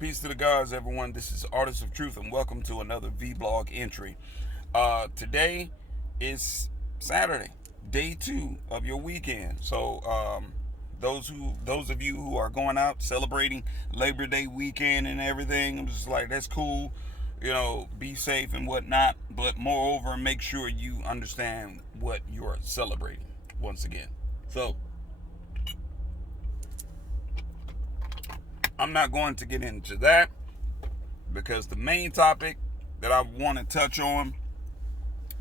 Peace to the gods, everyone. This is Artist of Truth, and welcome to another vlog entry. Today is Saturday, day 2 of your weekend. So, those of you who are going out celebrating Labor Day weekend and everything, I'm just like, that's cool. Be safe and whatnot. But moreover, make sure you understand what you're celebrating. Once again, so I'm not going to get into that because the main topic that I want to touch on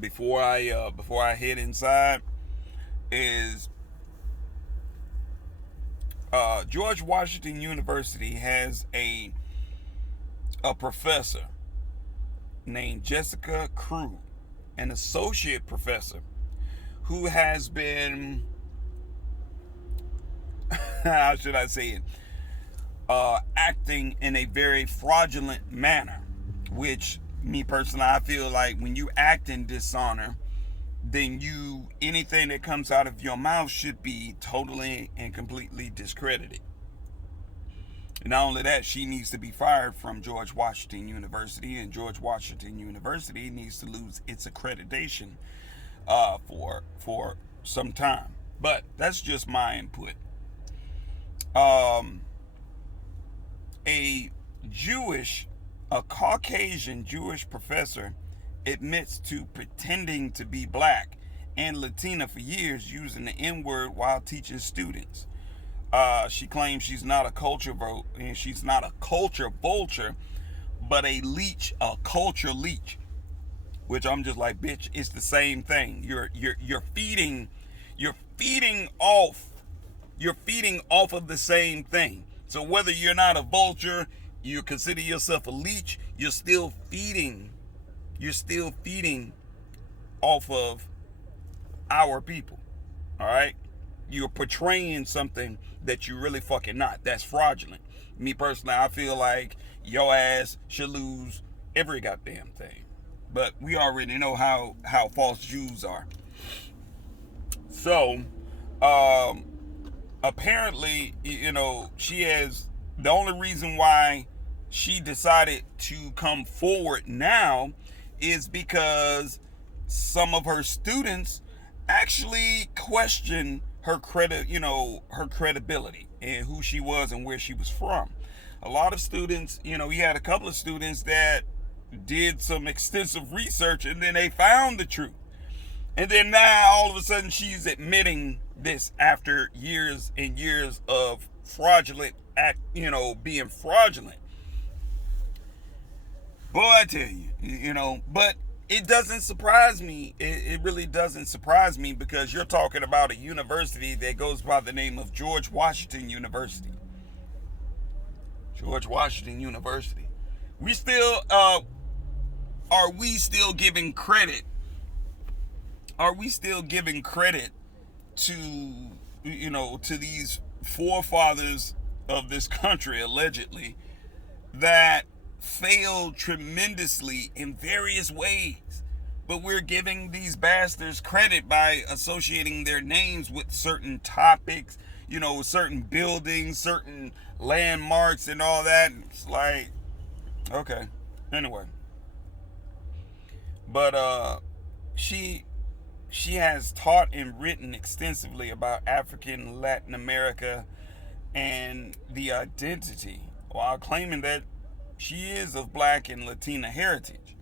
before I head inside is George Washington University has a professor named Jessica Crew, an associate professor who has been how should I say it, acting in a very fraudulent manner, which me personally, I feel like when you act in dishonor, then anything that comes out of your mouth should be totally and completely discredited. Not only that, she needs to be fired from George Washington University, and George Washington University needs to lose its accreditation for some time. But that's just my input. Um, a a Caucasian Jewish professor admits to pretending to be black and Latina for years using the N-word while teaching students. She claims she's not a culture vote, and she's not a culture vulture, but a culture leech. Which I'm just like, bitch, it's the same thing. You're feeding you're feeding off you're feeding off of the same thing. So whether you're not a vulture, you consider yourself a leech, you're still feeding off of our people. All right? You're portraying something that you really fucking not. That's fraudulent. Me personally, I feel like your ass should lose every goddamn thing. But we already know how false Jews are. So, apparently, she has the only reason why she decided to come forward now is because some of her students actually question her credibility and who she was and where she was from. A lot of students, we had a couple of students that did some extensive research and then they found the truth. And then now all of a sudden she's admitting this after years and years of fraudulent being fraudulent. Boy, I tell you, but it doesn't surprise me. It really doesn't surprise me because you're talking about a university that goes by the name of George Washington University. George Washington University. We still, are we still giving credit? Are we still giving credit to, to these forefathers of this country, allegedly, that failed tremendously in various ways? But we're giving these bastards credit by associating their names with certain topics, certain buildings, certain landmarks and all that. It's like, okay. Anyway. But she has taught and written extensively about African, Latin America, and the identity, while claiming that she is of black and Latina heritage.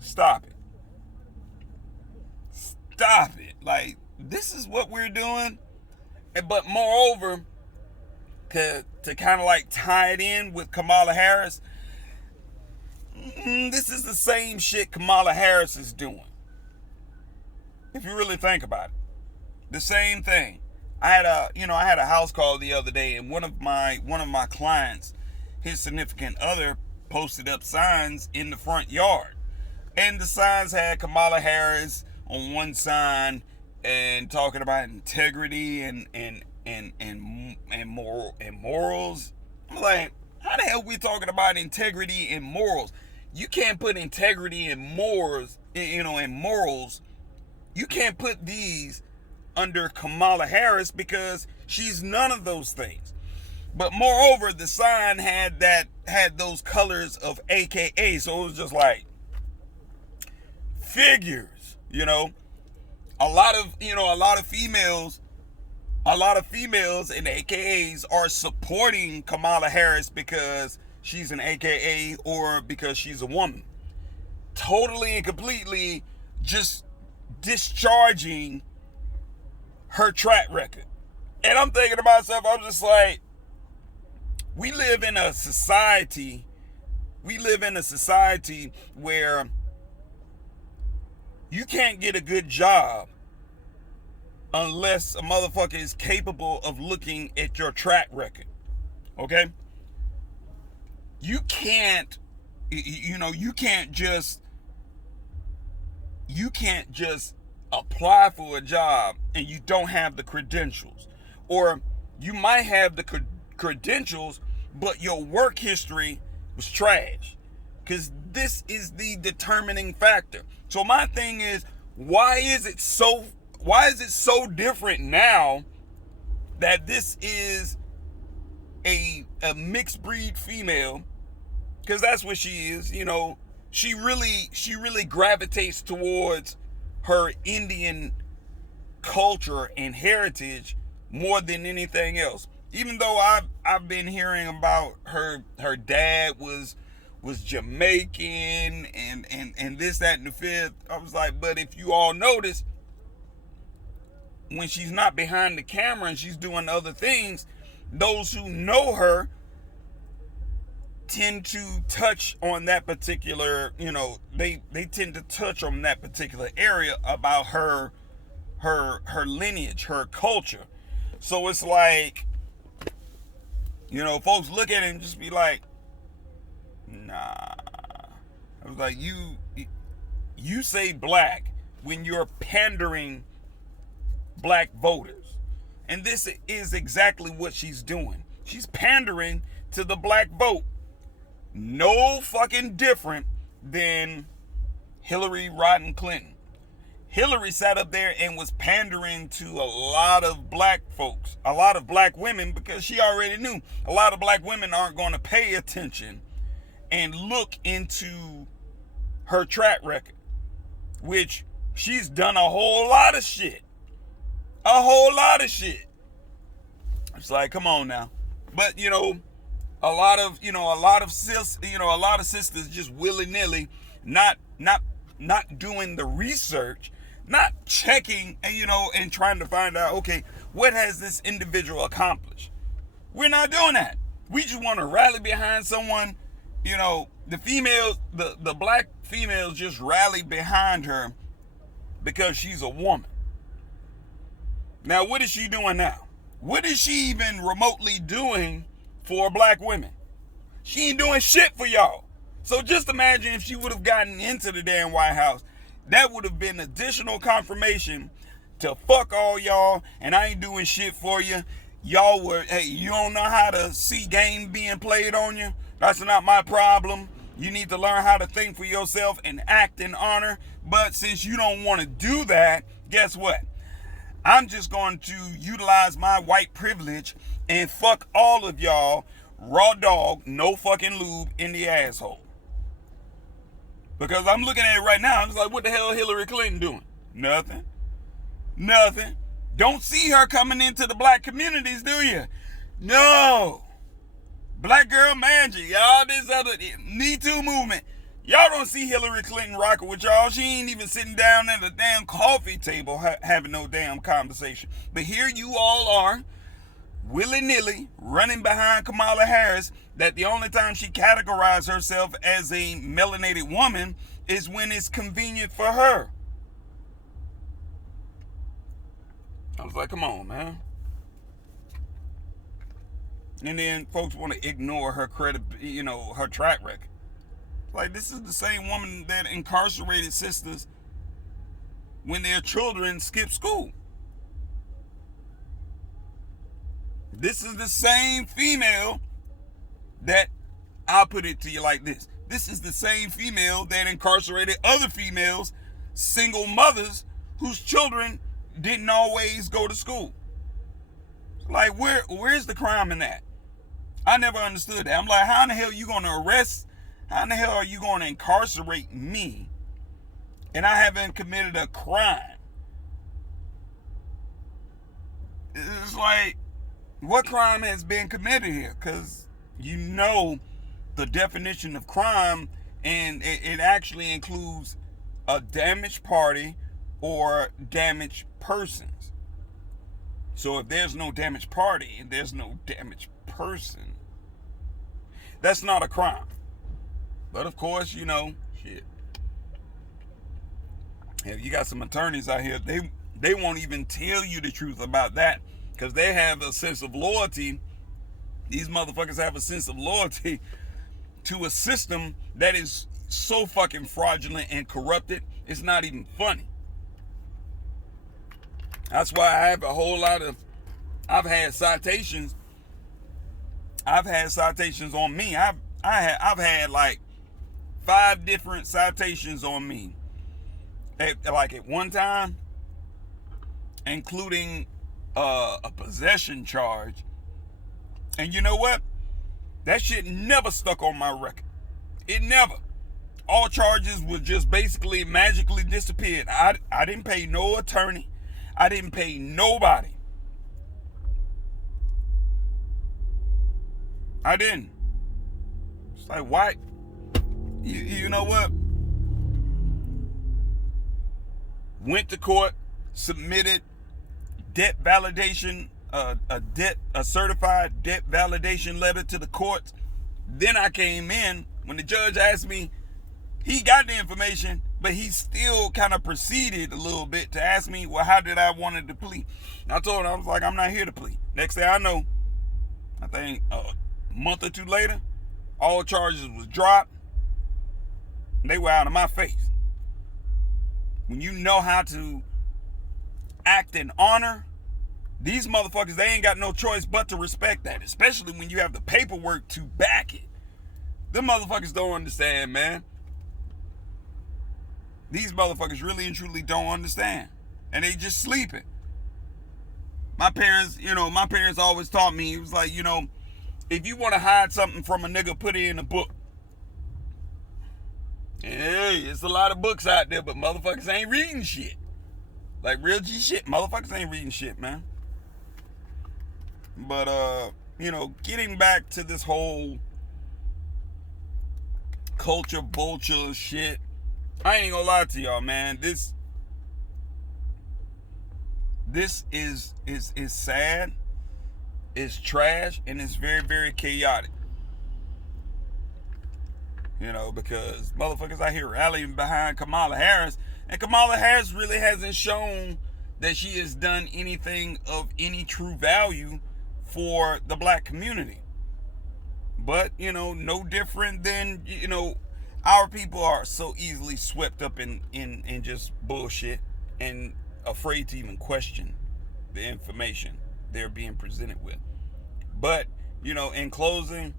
Stop it. Stop it. Like, this is what we're doing. But moreover, to kind of like tie it in with Kamala Harris, this is the same shit Kamala Harris is doing. If you really think about it. The same thing. I had a house call the other day, and one of my clients, his significant other, posted up signs in the front yard. And the signs had Kamala Harris on one sign and talking about integrity and morals. I'm like, how the hell are we talking about integrity and morals? You can't put integrity and morals, and morals. You can't put these under Kamala Harris because she's none of those things. But moreover, the sign had those colors of AKA, so it was just like figures, A lot of females and AKAs are supporting Kamala Harris because she's an AKA or because she's a woman. Totally and completely just discharging her track record. And I'm thinking to myself, I'm just like, we live in a society where you can't get a good job unless a motherfucker is capable of looking at your track record. Okay? You can't just apply for a job and you don't have the credentials. Or you might have the credentials, but your work history was trash. Because this is the determining factor. So my thing is, why is it so different now that this is a mixed breed female? Because that's what she is. She really gravitates towards her Indian culture and heritage more than anything else. Even though I've been hearing about her dad was Jamaican and this, that, and the fifth. I was like, but if you all notice, when she's not behind the camera and she's doing other things, those who know her tend to touch on that particular, they tend to touch on that particular area about her lineage, her culture. So it's like, folks look at it and just be like, nah. I was like, you say black when you're pandering black voters. And this is exactly what she's doing. She's pandering to the black vote. No fucking different than Hillary Rodham Clinton. Hillary sat up there and was pandering to a lot of black folks, a lot of black women, because she already knew a lot of black women aren't going to pay attention and look into her track record, which she's done a whole lot of shit. A whole lot of shit. It's like, come on now. But, a lot of sisters just willy-nilly, not doing the research, not checking and trying to find out, okay, what has this individual accomplished? We're not doing that. We just want to rally behind someone. The females, the black females just rally behind her because she's a woman. Now, what is she doing now? What is she even remotely doing for black women? She ain't doing shit for y'all. So just imagine if she would have gotten into the damn White House. That would have been additional confirmation to fuck all y'all, and I ain't doing shit for you. Y'all were, hey, you don't know how to see game being played on you? That's not my problem. You need to learn how to think for yourself and act in honor. But since you don't want to do that, guess what? I'm just going to utilize my white privilege and fuck all of y'all raw dog, no fucking lube in the asshole. Because I'm looking at it right now, I'm just like, what the hell Hillary Clinton doing? Nothing. Don't see her coming into the black communities, do you? No. Black girl magic, y'all, this other Me Too movement. Y'all don't see Hillary Clinton rocking with y'all. She ain't even sitting down at a damn coffee table having no damn conversation. But here you all are, willy-nilly, running behind Kamala Harris, that the only time she categorizes herself as a melanated woman is when it's convenient for her. I was like, come on, man. And then folks want to ignore her her track record. Like, this is the same woman that incarcerated sisters when their children skipped school. This is the same female that, I'll put it to you like this. This is the same female that incarcerated other females, single mothers, whose children didn't always go to school. Like, where's the crime in that? I never understood that. I'm like, how in the hell are you going to arrest? How in the hell are you going to incarcerate me? And I haven't committed a crime. It's like, what crime has been committed here? Because you know the definition of crime, and it actually includes a damaged party or damaged persons. So if there's no damaged party and there's no damaged person, that's not a crime. But of course, you know, shit. If you got some attorneys out here, they won't even tell you the truth about that, because they have a sense of loyalty. These motherfuckers have a sense of loyalty to a system that is so fucking fraudulent and corrupted, it's not even funny. That's why I have a whole lot of, I've had citations on me. I've had like 5 different citations on me. At one time, including a possession charge. And you know what? That shit never stuck on my record. It never. All charges were just basically magically disappeared. I didn't pay no attorney. I didn't pay nobody. I didn't. It's like, why? You know what? Went to court, submitted debt validation, a certified debt validation letter to the courts. Then I came in when the judge asked me. He got the information, but he still kind of proceeded a little bit to ask me, well, how did I want to plea? And I told him, I was like, I'm not here to plea. Next thing I know, I think a month or two later, all charges was dropped. And they were out of my face. When you know how to act in honor, these motherfuckers, they ain't got no choice but to respect that, especially when you have the paperwork to back it. Them motherfuckers don't understand, man. These motherfuckers really and truly don't understand. And they just sleeping. My parents always taught me, it was like, if you want to hide something from a nigga, put it in a book. Hey, it's a lot of books out there, but motherfuckers ain't reading shit. Like real G shit, motherfuckers ain't reading shit, man. But, getting back to this whole culture vulture shit, I ain't gonna lie to y'all, man. This is sad, it's trash, and it's very, very chaotic. Because motherfuckers out here rallying behind Kamala Harris, and Kamala Harris really hasn't shown that she has done anything of any true value for the black community. But, no different than, our people are so easily swept up in just bullshit and afraid to even question the information they're being presented with. But, in closing,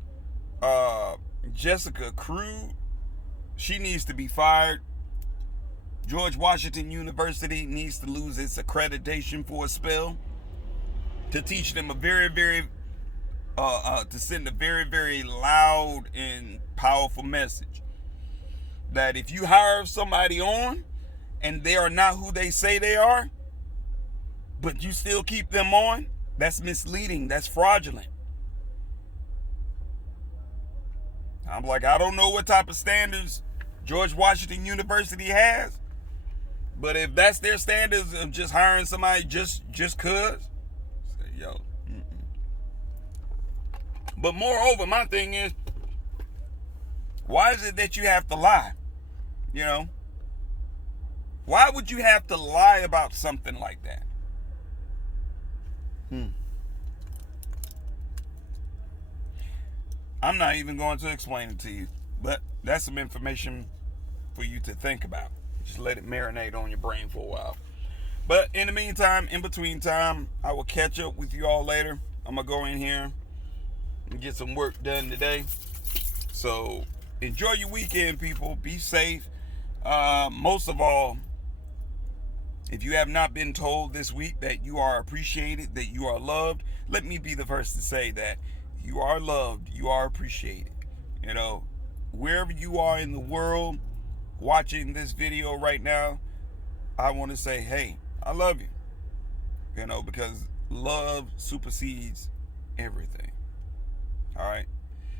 Jessica Crude, she needs to be fired. George Washington University needs to lose its accreditation for a spell to teach them a very, very, to send a very, very loud and powerful message. That if you hire somebody on and they are not who they say they are, but you still keep them on, that's misleading, that's fraudulent. I'm like, I don't know what type of standards George Washington University has, but if that's their standards of just hiring somebody just cause, say, yo. But moreover, my thing is, why is it that you have to lie? Why would you have to lie about something like that? I'm not even going to explain it to you, but that's some information for you to think about. Just let it marinate on your brain for a while. But in the meantime, in between time, I will catch up with you all later. I'm going to go in here and get some work done today. So enjoy your weekend, people. Be safe. Most of all, if you have not been told this week that you are appreciated, that you are loved, let me be the first to say that You are loved. You are appreciated. You know, wherever you are in the world watching this video right now, I want to say, hey, I love you. You know, because love supersedes everything. All right.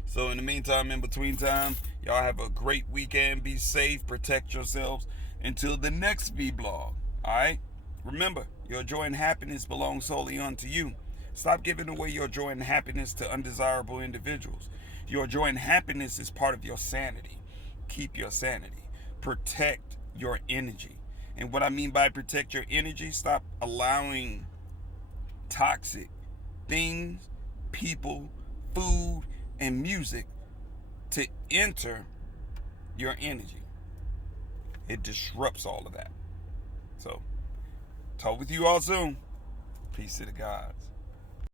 So in the meantime, in between time, y'all have a great weekend. Be safe. Protect yourselves. Until the next vlog. All right. Remember, your joy and happiness belong solely unto you. Stop giving away your joy and happiness to undesirable individuals. Your joy and happiness is part of your sanity. Keep your sanity. Protect your energy. And what I mean by protect your energy, stop allowing toxic things, people, food, and music to enter your energy. It disrupts all of that. So, talk with you all soon. Peace to the gods.